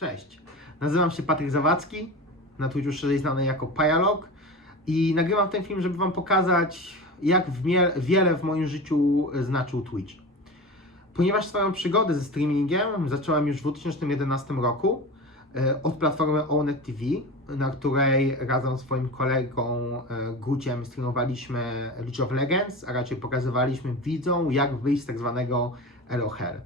Cześć, nazywam się Patryk Zawadzki, na Twitchu szerzej znany jako Pajalog i nagrywam ten film, żeby Wam pokazać, jak wiele w moim życiu znaczył Twitch. Ponieważ swoją przygodę ze streamingiem zacząłem już w 2011 roku od platformy Onet TV, na której razem z swoim kolegą Guciem streamowaliśmy League of Legends, a raczej pokazywaliśmy widzom, jak wyjść z tak zwanego Elo-Hell.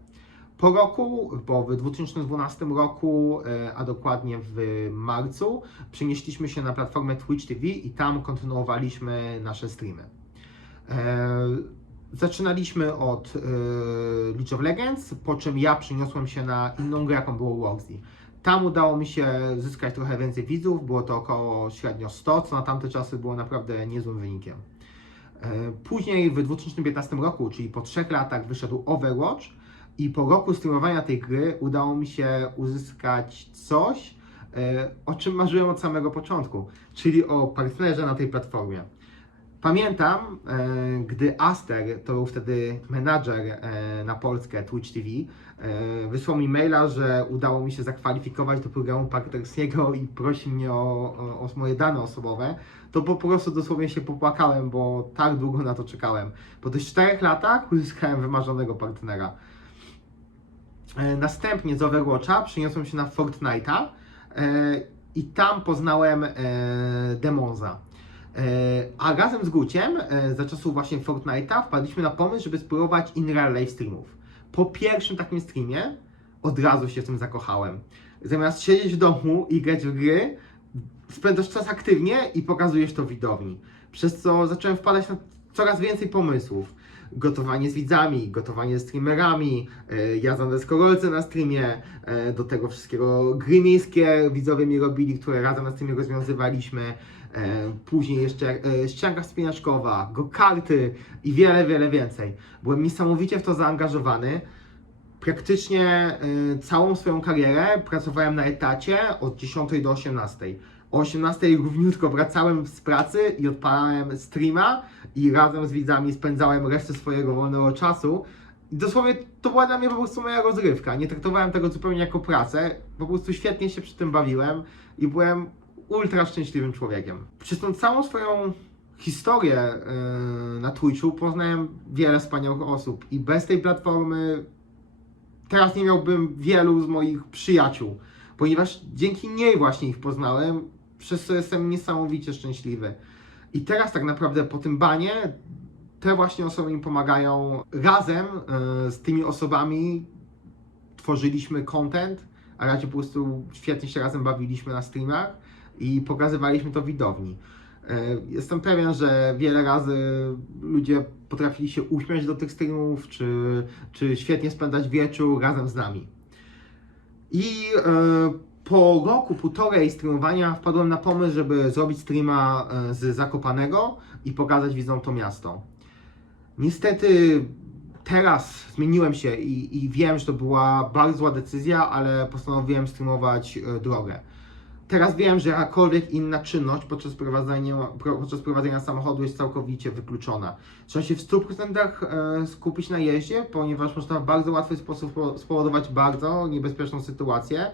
Po roku, bo w 2012 roku, a dokładnie w marcu, przenieśliśmy się na platformę Twitch TV i tam kontynuowaliśmy nasze streamy. Zaczynaliśmy od League of Legends, po czym ja przeniosłem się na inną grę, jaką było Worldsy. Tam udało mi się zyskać trochę więcej widzów, było to około średnio 100, co na tamte czasy było naprawdę niezłym wynikiem. Później w 2015 roku, czyli po 3 latach, wyszedł Overwatch i po roku streamowania tej gry udało mi się uzyskać coś, o czym marzyłem od samego początku, czyli o partnerze na tej platformie. Pamiętam, gdy Aster, to był wtedy menadżer na Polskę Twitch TV, wysłał mi maila, że udało mi się zakwalifikować do programu partnerskiego i prosi mnie o moje dane osobowe, to po prostu dosłownie się popłakałem, bo tak długo na to czekałem. Po tych 4 latach uzyskałem wymarzonego partnera. Następnie z Overwatcha przeniosłem się na Fortnite'a i tam poznałem Demonza. A razem z Guciem, za czasów właśnie Fortnite'a, wpadliśmy na pomysł, żeby spróbować in-real live streamów. Po pierwszym takim streamie od razu się w tym zakochałem. Zamiast siedzieć w domu i grać w gry, spędzasz czas aktywnie i pokazujesz to widowni. Przez co zacząłem wpadać na coraz więcej pomysłów. Gotowanie z widzami, gotowanie z streamerami, jazda na deskorolce na streamie, do tego wszystkiego gry miejskie widzowie mi robili, które razem na streamie rozwiązywaliśmy. Później jeszcze ścianka wspinaczkowa, go-karty i wiele więcej. Byłem niesamowicie w to zaangażowany. Praktycznie całą swoją karierę pracowałem na etacie od 10 do 18. O 18 równiutko wracałem z pracy i odpalałem streama i razem z widzami spędzałem resztę swojego wolnego czasu. I dosłownie to była dla mnie po prostu moja rozrywka. Nie traktowałem tego zupełnie jako pracę. Po prostu świetnie się przy tym bawiłem i byłem ultra szczęśliwym człowiekiem. Przez tą całą swoją historię na Twitchu poznałem wiele wspaniałych osób i bez tej platformy teraz nie miałbym wielu z moich przyjaciół, ponieważ dzięki niej właśnie ich poznałem, przez co jestem niesamowicie szczęśliwy. I teraz tak naprawdę po tym banie te właśnie osoby mi pomagają. Razem z tymi osobami tworzyliśmy content, a raczej po prostu świetnie się razem bawiliśmy na streamach i pokazywaliśmy to widowni. Jestem pewien, że wiele razy ludzie potrafili się uśmiać do tych streamów, czy świetnie spędzać wieczór razem z nami. I po roku, półtorej streamowania wpadłem na pomysł, żeby zrobić streama z Zakopanego i pokazać widzom to miasto. Niestety teraz zmieniłem się i wiem, że to była bardzo zła decyzja, ale postanowiłem streamować drogę. Teraz wiem, że jakakolwiek inna czynność podczas prowadzenia samochodu jest całkowicie wykluczona. Trzeba się w 100% skupić na jeździe, ponieważ można w bardzo łatwy sposób spowodować bardzo niebezpieczną sytuację.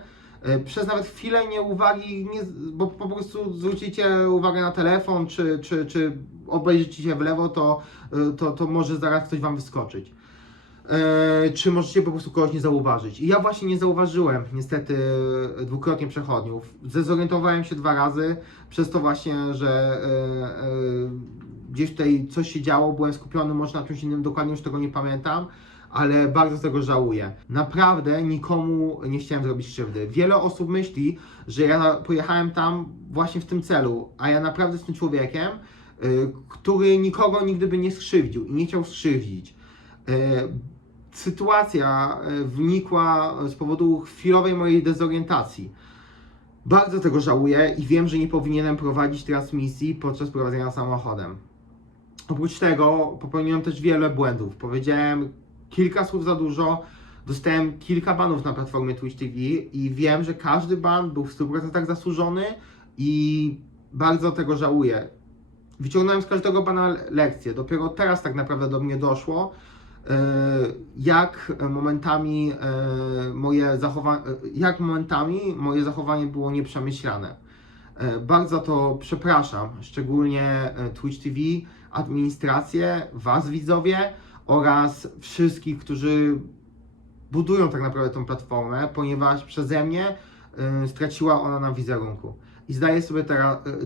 Przez nawet chwilę nieuwagi, bo po prostu zwrócicie uwagę na telefon, czy obejrzycie się w lewo, to może zaraz ktoś Wam wyskoczyć. Czy możecie po prostu kogoś nie zauważyć. I ja właśnie nie zauważyłem niestety dwukrotnie przechodniów. Zdezorientowałem się 2 razy przez to właśnie, że gdzieś tutaj coś się działo, byłem skupiony może na czymś innym, dokładnie już tego nie pamiętam, ale bardzo z tego żałuję. Naprawdę nikomu nie chciałem zrobić krzywdy. Wiele osób myśli, że ja pojechałem tam właśnie w tym celu, a ja naprawdę jestem człowiekiem, który nikogo nigdy by nie skrzywdził i nie chciał skrzywdzić. Sytuacja wynikła z powodu chwilowej mojej dezorientacji. Bardzo tego żałuję i wiem, że nie powinienem prowadzić transmisji podczas prowadzenia samochodem. Oprócz tego popełniłem też wiele błędów. Powiedziałem kilka słów za dużo, dostałem kilka banów na platformie Twitch TV i wiem, że każdy ban był w 100% zasłużony i bardzo tego żałuję. Wyciągnąłem z każdego bana lekcję. Dopiero teraz tak naprawdę do mnie doszło, jak momentami moje zachowanie było nieprzemyślane. Bardzo to przepraszam, szczególnie Twitch TV, administrację, Was widzowie oraz wszystkich, którzy budują tak naprawdę tą platformę, ponieważ przeze mnie straciła ona na wizerunku. I zdaję sobie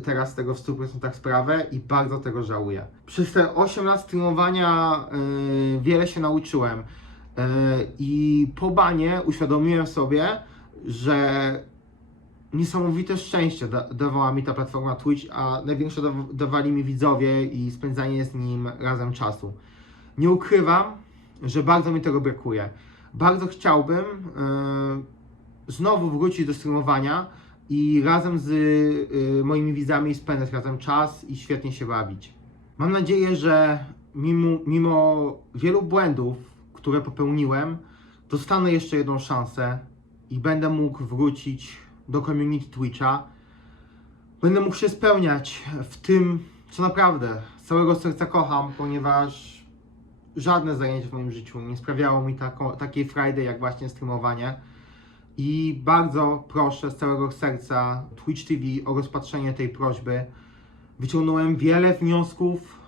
teraz z tego w 100% sprawę i bardzo tego żałuję. Przez te 8 lat streamowania wiele się nauczyłem i po banie uświadomiłem sobie, że niesamowite szczęście dawała mi ta platforma Twitch, a największe dawali mi widzowie i spędzanie z nim razem czasu. Nie ukrywam, że bardzo mi tego brakuje. Bardzo chciałbym znowu wrócić do streamowania i razem z moimi widzami spędzać razem czas i świetnie się bawić. Mam nadzieję, że mimo wielu błędów, które popełniłem, dostanę jeszcze jedną szansę i będę mógł wrócić do community Twitcha. Będę mógł się spełniać w tym, co naprawdę z całego serca kocham, ponieważ żadne zajęcie w moim życiu nie sprawiało mi takiej frajdy jak właśnie streamowanie. I bardzo proszę z całego serca Twitch TV o rozpatrzenie tej prośby. Wyciągnąłem wiele wniosków,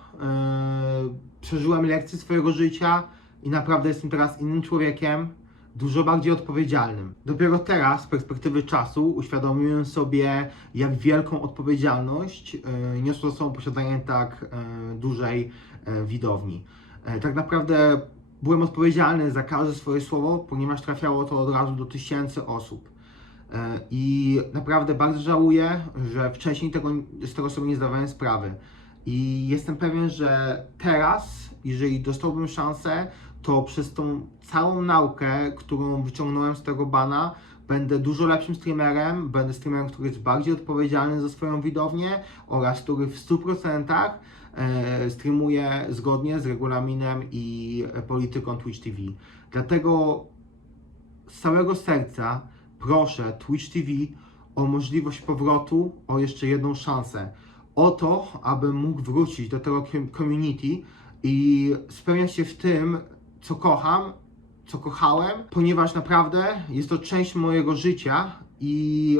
przeżyłem lekcje swojego życia i naprawdę jestem teraz innym człowiekiem, dużo bardziej odpowiedzialnym. Dopiero teraz, z perspektywy czasu, uświadomiłem sobie, jak wielką odpowiedzialność niosło ze sobą posiadanie tak dużej widowni. Tak naprawdę byłem odpowiedzialny za każde swoje słowo, ponieważ trafiało to od razu do tysięcy osób. I naprawdę bardzo żałuję, że wcześniej z tego sobie nie zdawałem sprawy. I jestem pewien, że teraz, jeżeli dostałbym szansę, to przez tą całą naukę, którą wyciągnąłem z tego bana, będę dużo lepszym streamerem, będę streamerem, który jest bardziej odpowiedzialny za swoją widownię oraz który w 100% streamuje zgodnie z regulaminem i polityką Twitch TV. Dlatego z całego serca proszę Twitch TV o możliwość powrotu, o jeszcze jedną szansę. O to, aby mógł wrócić do tego community i spełniać się w tym, co kocham, co kochałem, ponieważ naprawdę jest to część mojego życia i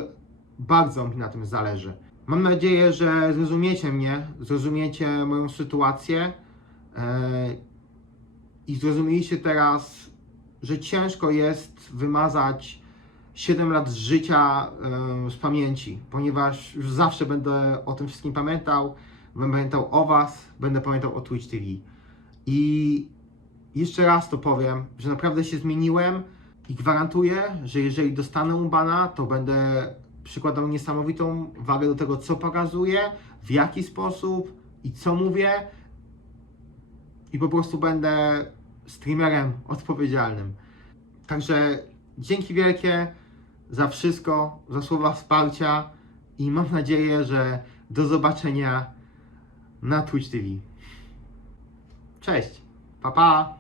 bardzo mi na tym zależy. Mam nadzieję, że zrozumiecie mnie, zrozumiecie moją sytuację i zrozumieliście teraz, że ciężko jest wymazać 7 lat życia z pamięci, ponieważ już zawsze będę o tym wszystkim pamiętał, będę pamiętał o Was, będę pamiętał o Twitch TV. I jeszcze raz to powiem, że naprawdę się zmieniłem i gwarantuję, że jeżeli dostanę bana, to będę przykładał niesamowitą wagę do tego, co pokazuję, w jaki sposób i co mówię i po prostu będę streamerem odpowiedzialnym. Także dzięki wielkie za wszystko, za słowa wsparcia i mam nadzieję, że do zobaczenia na Twitch TV. Cześć, pa pa!